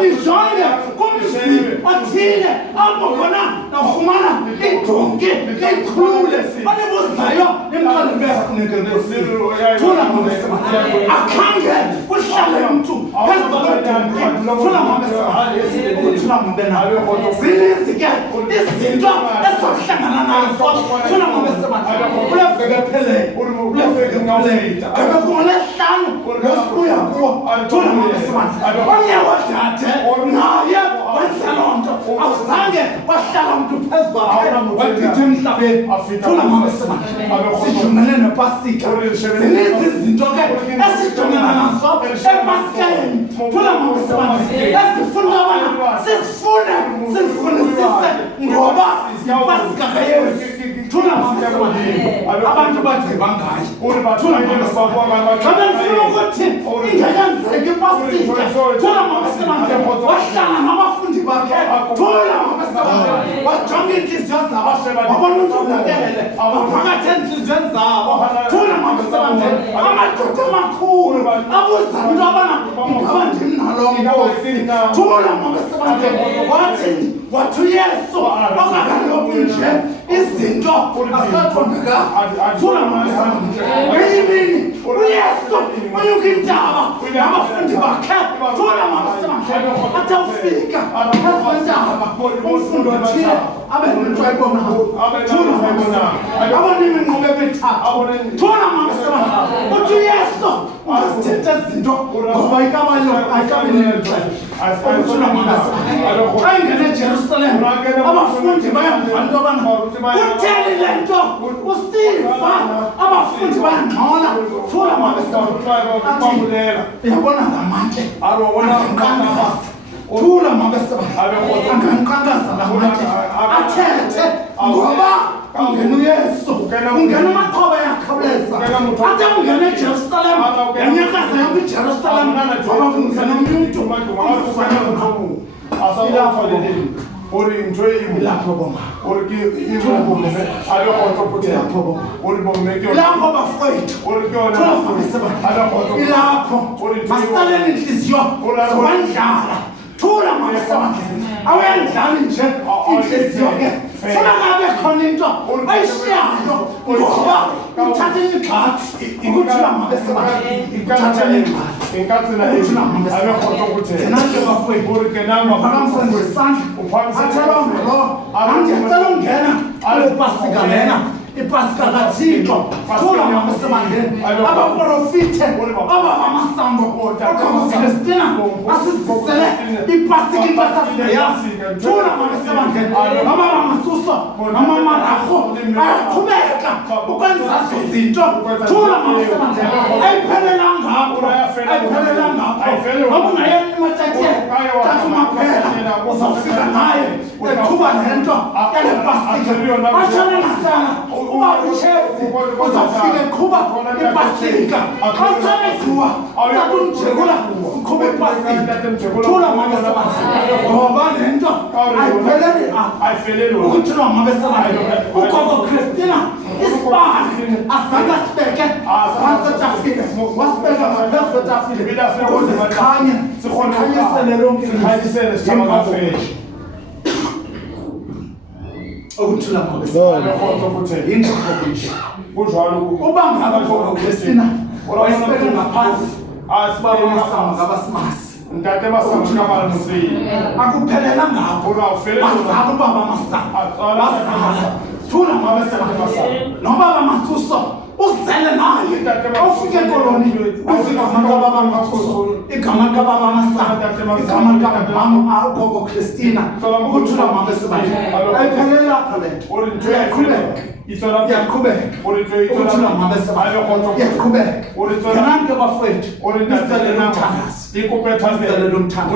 nijonge kumzi athile apho khona nafumana idonki ikhulule banibuzayo nimxelele thula mama akhange kuhlale umntu phezu kwedonki thula mama zininzi ke izinto ezohlangana nazo thula mama kule veke phele ngolesihlanu losibuya kuwo thula mama omnye wadade naye wenza loo nto awuzange wahlala umntu phezu kwakhe wagqitha emhlabeni thula mama sijongene nepasika zininzi izinto ke esijongena nazo epasikeni thula mama esifuna abana sizifunisise ngoba ipasika kayesu thula mama abantu badriba ngayo thula mama xa befuna ukuthi ingekenzeki ipasika thula mama wahlala nabafundi bakhe thula mama wajonga iintliziyo zabo wabona unjonakele waphakathi entliziyweni zabo thula mama amadoda amakhulu abuza into abana ingaba ndim nalo mnkosi thula mama wathi uyesu okakaloku nje izinto azikathondeka thula mama ngenye imini uyesu unyuka intaba nabafundi bakhe thula mama athi awufika phezu kwentaba umfundi othile abe nento ayibonayo thula mama abonima inqobo emithathu thula mama uthi uyesu ungasithetha izinto ngoba ayikabinethula mama xa ingene ejerusalem abafundi bayamva into abana kutheni le nto usifa abafundi bayangxola thula mama uyabona ngamantye thula mama anganqandaza lamantye athethe ngoba ungena uyesu ungena amaxhoba yakhawuleza athi ungena ejerusalem yanyakaza yonke ijerusalem ngoba kungena umntu ori enjoy ilapho boma ori ke ibubume alo khotso puthi ilapho boma ori bomme ke ilapho bafowethu ori ke ona alo khotso ilapho masaleni inhliziyo wandlala thula mama awuyandlali nje inhliziyo ke funa ngabe khona into ayishiyayo ngoba uthathe igxathu ukuthula mama ikathatha igxathu inkatsela alo khotso puthi nanke bafowethu ori ke namba phakamsana isandla athela ngelo angicela ungena alopasika lena ipasika kaThixo thula mama sebandleni abaprofite abamasango oKhristina asizisele ipasika impasasiyazi thula mama sebandleni abamasuso amamaraho ayaqhubeka ukwenza izinto thula mama sebandleni ayiphelelanga abungayeni mathathe takumaphela uzofika naye eqhuba lento elepasika ashana nasana uba uChelsea uzofika eqhuba ipasika awuthemezwa takunjekula uqhuba ipasika thula mama sebandleni ngoba lento ayipheleli ukuthula mama sebandleni ugogo Christina isibani azange sibeke wasitafile wasibeka ngaphezu kwetafile ukuze sikhanye sikhanyisele lonke sikhanyisele sithamakafe ukuthula mama khotso puthi into nje kunjalo uba ngaba Christina wayisibeka ngaphansi asibabonisa ngabasimasi ntate masango kamala museyini akuphelela ngapho bazala ubaba masango thula mama sebandleni nobaba masuso uzele naye awufike koloni ufika baba masuso igama kababa masango igama kababa ugogo Christina ukuthula mama sebandleni ayiphelela lapho lento yaqhubeka ukuthula mama sebandleni yaqhubeka kanti bafowethu isicelo lomthandazo